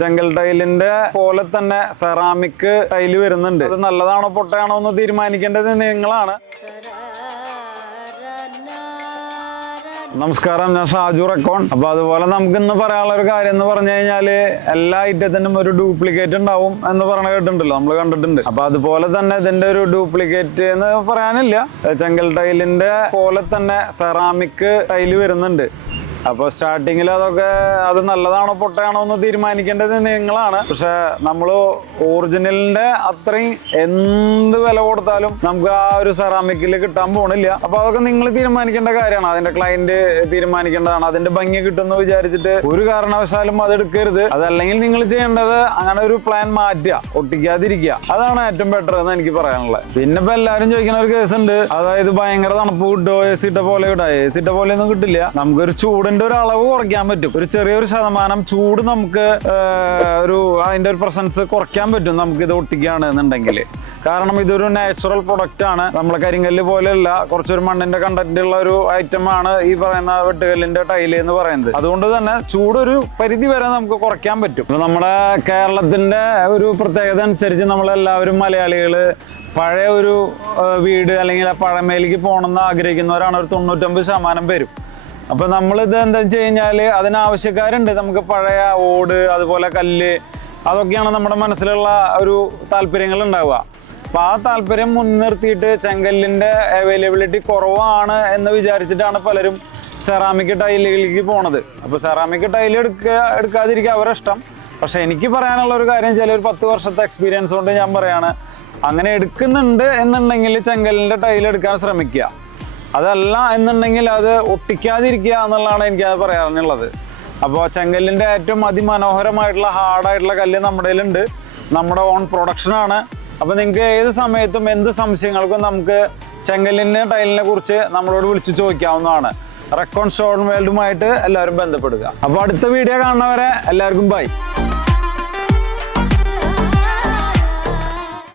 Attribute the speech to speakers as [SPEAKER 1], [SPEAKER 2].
[SPEAKER 1] ചെങ്കൽ ടൈലിന്റെ പോലെ തന്നെ ceramic tile വരുന്നുണ്ട്. അത് നല്ലതാണോ പൊട്ടയാണോ എന്ന് തീരുമാനിക്കേണ്ടത് നിങ്ങളാണ്. നമസ്കാരം ഞാൻ ഷാജു റെക്കോൺ. അപ്പൊ അതുപോലെ നമുക്ക് ഇന്ന് പറയാനുള്ള ഒരു കാര്യം എന്ന് പറഞ്ഞു കഴിഞ്ഞാൽ എല്ലാ ഐറ്റത്തിനും ഒരു ഡ്യൂപ്ലിക്കേറ്റ് ഉണ്ടാവും എന്ന് പറഞ്ഞ കേട്ടിട്ടുണ്ടല്ലോ നമ്മൾ കണ്ടിട്ടുണ്ട്. അപ്പൊ അതുപോലെ തന്നെ ഇതിന്റെ ഒരു ഡ്യൂപ്ലിക്കേറ്റ് എന്ന് പറയാനില്ല. ചെങ്കൽ ടൈലിന്റെ പോലെ തന്നെ സെറാമിക് ടൈൽ വരുന്നുണ്ട്. അപ്പൊ സ്റ്റാർട്ടിങ്ങിൽ അതൊക്കെ അത് നല്ലതാണോ പൊട്ടയാണോ എന്ന് തീരുമാനിക്കേണ്ടത് നിങ്ങളാണ്. പക്ഷെ നമ്മൾ ഒറിജിനലിന്റെ അത്രയും എന്ത് വില കൊടുത്താലും നമുക്ക് ആ ഒരു സെറാമിക്കിൽ കിട്ടാൻ പോണില്ല. അപ്പൊ അതൊക്കെ നിങ്ങൾ തീരുമാനിക്കേണ്ട കാര്യമാണ്. അതിന്റെ ക്ലയന്റ് തീരുമാനിക്കേണ്ടതാണ്. അതിന്റെ ഭംഗി കിട്ടുമെന്ന് വിചാരിച്ചിട്ട് ഒരു കാരണവശാലും അത് എടുക്കരുത്. അതല്ലെങ്കിൽ നിങ്ങൾ ചെയ്യേണ്ടത് അങ്ങനെ ഒരു പ്ലാൻ മാറ്റുക. ഒട്ടിക്കാതിരിക്കുക. അതാണ് ഏറ്റവും ബെറ്റർ എന്ന് എനിക്ക് പറയാനുള്ളത്. പിന്നെ ഇപ്പൊ എല്ലാവരും ചോദിക്കുന്ന ഒരു കേസ് ഉണ്ട്. അതായത് ഭയങ്കര തണുപ്പ്. കിട്ടുമോ എ സിട്ട പോലെ കിട്ടാ എ സിട്ട പോലെ ഒന്നും കിട്ടില്ല. നമുക്കൊരു ചൂടിന്റെ ഒരു അളവ് കുറയ്ക്കാൻ പറ്റും. ഒരു ചെറിയൊരു ശതമാനം ചൂട് നമുക്ക് ഒരു അതിന്റെ ഒരു പ്രസൻസ് കുറയ്ക്കാൻ പറ്റും നമുക്ക് ഇത് ഒട്ടിക്കുകയാണ് എന്നുണ്ടെങ്കിൽ കാരണം ഇതൊരു നാച്ചുറൽ പ്രൊഡക്റ്റ് ആണ്. നമ്മളെ കരിങ്കല്ല് പോലെയല്ല കുറച്ചൊരു മണ്ണിന്റെ കണ്ടന്റ് ഉള്ള ഒരു ഐറ്റം ആണ് ഈ പറയുന്ന വെട്ടുകല്ലിന്റെ ടൈൽ എന്ന് പറയുന്നത്. അതുകൊണ്ട് തന്നെ ചൂടൊരു പരിധി വരെ നമുക്ക് കുറയ്ക്കാൻ പറ്റും. നമ്മുടെ കേരളത്തിന്റെ ഒരു പ്രത്യേകത അനുസരിച്ച് നമ്മളെല്ലാവരും മലയാളികൾ പഴയ ഒരു വീട് അല്ലെങ്കിൽ ആ പഴമയിലേക്ക് പോകണമെന്ന് ആഗ്രഹിക്കുന്നവരാണ് ഒരു തൊണ്ണൂറ്റൊമ്പത് ശതമാനം പേരും. അപ്പൊ നമ്മളിത് എന്താ വെച്ച് കഴിഞ്ഞാൽ അതിനാവശ്യക്കാരുണ്ട്. നമുക്ക് പഴയ ഓട് അതുപോലെ കല്ല് അതൊക്കെയാണ് നമ്മുടെ മനസ്സിലുള്ള ഒരു താല്പര്യങ്ങൾ ഉണ്ടാവുക. അപ്പൊ ആ താല്പര്യം മുൻനിർത്തിയിട്ട് ചെങ്കല്ലിന്റെ അവൈലബിലിറ്റി കുറവാണ് എന്ന് വിചാരിച്ചിട്ടാണ് പലരും സെറാമിക് ടൈലുകളിലേക്ക് പോണത്. അപ്പൊ സെറാമിക് ടൈൽ എടുക്കുക എടുക്കാതിരിക്കുക അവരുടെ ഇഷ്ടം. പക്ഷെ എനിക്ക് പറയാനുള്ള ഒരു കാര്യം ചില ഒരു പത്ത് വർഷത്തെ എക്സ്പീരിയൻസ് കൊണ്ട് ഞാൻ പറയാണ് അങ്ങനെ എടുക്കുന്നുണ്ട് എന്നുണ്ടെങ്കിൽ ചെങ്കല്ലിന്റെ ടൈൽ എടുക്കാൻ ശ്രമിക്കുക. അതല്ല എന്നുണ്ടെങ്കിൽ അത് ഒട്ടിക്കാതിരിക്കുക എന്നുള്ളതാണ് എനിക്ക് അത് പറയാനുള്ളത്. അപ്പോൾ ചെങ്കല്ലിന്റെ ഏറ്റവും അതിമനോഹരമായിട്ടുള്ള ഹാർഡായിട്ടുള്ള കല്ല് നമ്മുടെ കയ്യിലുണ്ട്. നമ്മുടെ ഓൺ പ്രൊഡക്ഷനാണ് അപ്പോൾ നിങ്ങൾക്ക് ഏത് സമയത്തും എന്ത് സംശയങ്ങൾക്കും നമുക്ക് ചെങ്കല്ലിന്റെ ടൈലിനെ കുറിച്ച് നമ്മളോട് വിളിച്ചു ചോദിക്കാവുന്നതാണ്. റെക്കോൺ സ്റ്റോൺ വേൾഡുമായിട്ട് എല്ലാവരും ബന്ധപ്പെടുക. അപ്പോൾ അടുത്ത വീഡിയോ കാണുന്നവരെ എല്ലാവർക്കും ബൈ